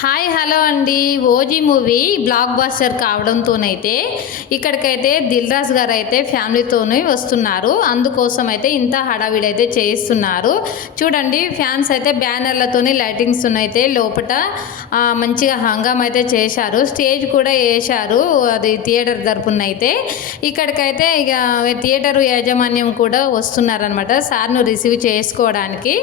Hi hello అండి. OG movie block buster కావడంతోనైతే ఇక్కడికైతే దిల్ రాజు గారు అయితే ఫ్యామిలీతోనే వస్తున్నారు. అందుకోసం అయితే ఇంత హడావిడి అయితే చేయిస్తున్నారు. చూడండి ఫ్యాన్స్ అయితే బ్యానర్లతోని లైటింగ్స్ అయితే లోపల మంచిగా హంగామా అయితే చేశారు. స్టేజ్ కూడా వేశారు. అది థియేటర్ తరపున అయితే ఇక్కడికైతే ఇక థియేటర్ యాజమాన్యం కూడా వస్తున్నారనమాట సార్ను రిసీవ్ చేసుకోవడానికి.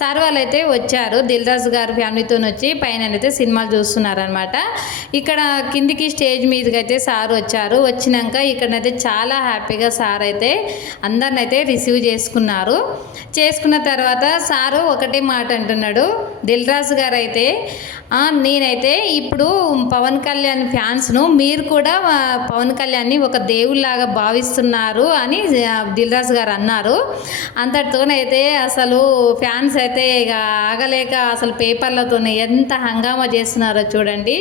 సార్ వాళ్ళైతే వచ్చారు. దిల్ రాజు గారు ఫ్యామిలీతో వచ్చి పైన అయితే సినిమాలు చూస్తున్నారనమాట. ఇక్కడ కిందికి స్టేజ్ మీదకి అయితే సార్ వచ్చారు. వచ్చినాక ఇక్కడనైతే చాలా హ్యాపీగా సార్ అయితే అందరిని అయితే రిసీవ్ చేసుకున్న తర్వాత సారు ఒకటే మాట అంటున్నాడు. దిల్ రాజు గారు అయితే నేనైతే ఇప్పుడు పవన్ కళ్యాణ్ ఫ్యాన్స్ను మీరు కూడా పవన్ కళ్యాణ్ని ఒక దేవుళ్ళలాగా భావిస్తున్నారు అని దిల్ రాజు గారు అన్నారు. అంతటితోనైతే అసలు ఫ్యాన్స్ అయితే ఇక ఆగలేక అసలు పేపర్లతోనే ఎంత హంగామా చేస్తున్నారో చూడండి.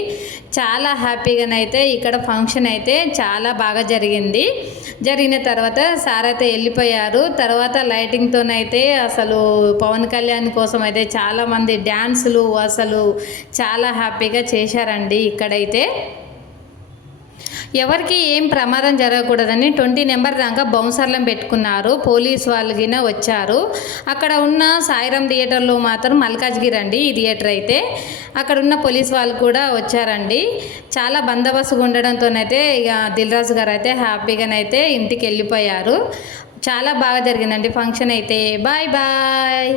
చాలా హ్యాపీగానైతే ఇక్కడ ఫంక్షన్ అయితే చాలా బాగా జరిగిన తర్వాత సార్ అయితే వెళ్ళిపోయారు. తర్వాత లైటింగ్తోనైతే అసలు పవన్ కళ్యాణ్ కోసం అయితే చాలామంది డ్యాన్సులు అసలు చాలా హ్యాపీగా చేశారండి. ఇక్కడైతే ఎవరికి ఏం ప్రమాదం జరగకూడదని 20 నెంబర్ దాకా బౌన్సర్లను పెట్టుకున్నారు. పోలీస్ వాళ్ళు గిన వచ్చారు. అక్కడ ఉన్న సాయిరామ్ థియేటర్లో మాత్రం మల్కాజ్గిరి అండి ఈ థియేటర్ అయితే. అక్కడ ఉన్న పోలీస్ వాళ్ళు కూడా వచ్చారండి. చాలా బందోబస్తుగా ఉండడంతోనైతే ఇక దిల్ రాజు గారు అయితే హ్యాపీగానైతే ఇంటికి వెళ్ళిపోయారు. చాలా బాగా జరిగిందండి ఫంక్షన్ అయితే. Bye bye.